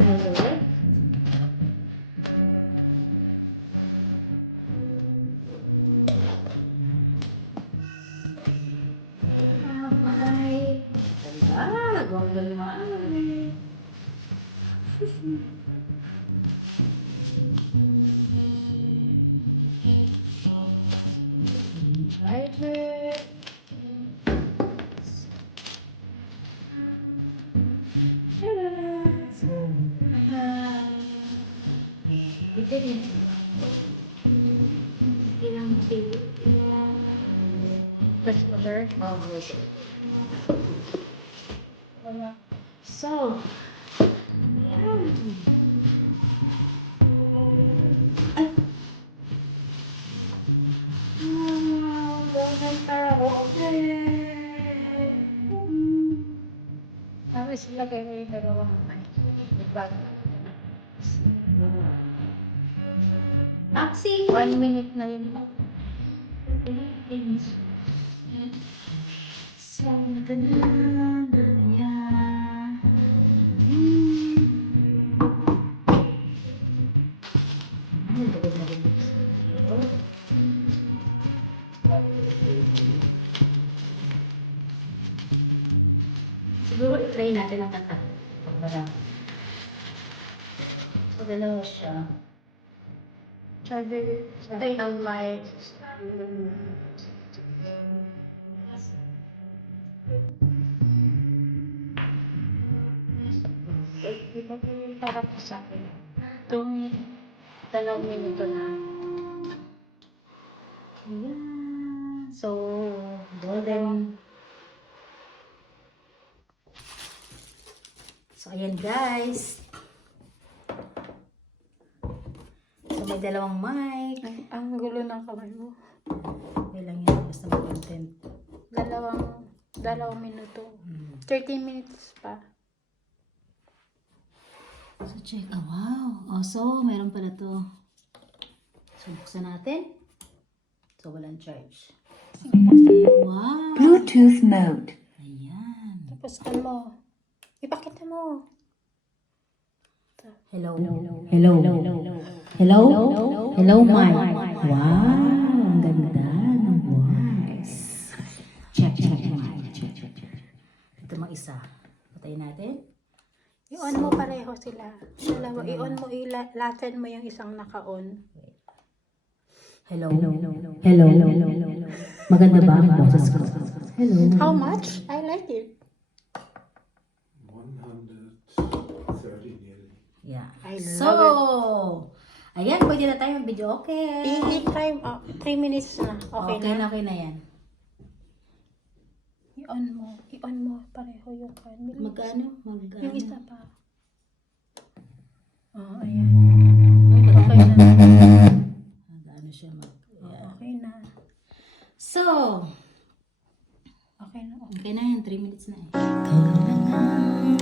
Hello. Hi. Ganda naman. Hi, Bert. Ito din. Ilang TV. First order. So, ganun karaoke. Tapos ilagay ko yung dalawang mic. Bag. Taxi! 1 minute na yun. Santa Maria. Siguro i-try natin ang kanta. So, dalawa siya. Stay on my... Para po sa akin. Itong 2 minuto na. Ayan. So, golden. So, ayan guys. So, may dalawang mic. Ay, ang gulo ng kamay mo. Okay lang yan. Basta may content. Dalawang minuto. 30 minutes pa. So, check. Oh, wow. Oh, so, meron pala to. So, buksan natin. So, walang charge. Wow. Bluetooth mode. Ayan. Tapos mo. Ipakita mo. Hello. Hello. Hello. Hello, Mike. Wow. Ang ganda ng voice. Check, Mike. Check. Ito mga isa. Patayin natin. I-on mo pareho sila. Dalawa. I-on mo. Latin mo yung isang naka-on. Hello. Hello. Maganda ba ang boses ko? Hello. How much? I like it. 130 nearly. Yeah. I So, love ayan, pwede na tayo mag-video. Okay. I-try 3 minutes na. Okay na. Okay na yan. I-on mo. I-on mo pareho yung kan. Magkano? Yung isa pa. Oh, ayan. Okay na. Magkano siya yeah. Okay na. So, Okay na. okay na yan. 3 minutes na eh.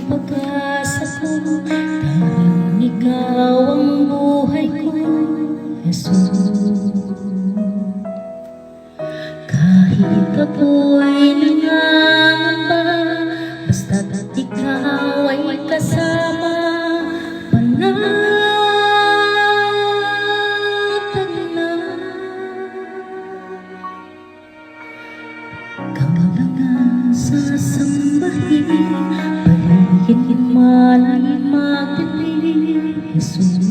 Pag-asa ko, tanging ikaw ang buhay ko, Jesus. Kahit ako'y nangangamba, basta't ikaw ay kasama, panatag na. Kailangan sasambahin, paligid man ay magdilig, Jesus.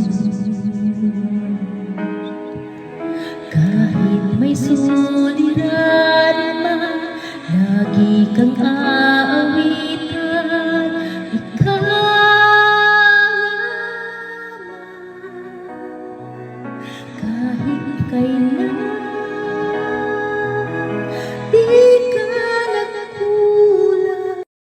Kahit may suliranin man, lagi kang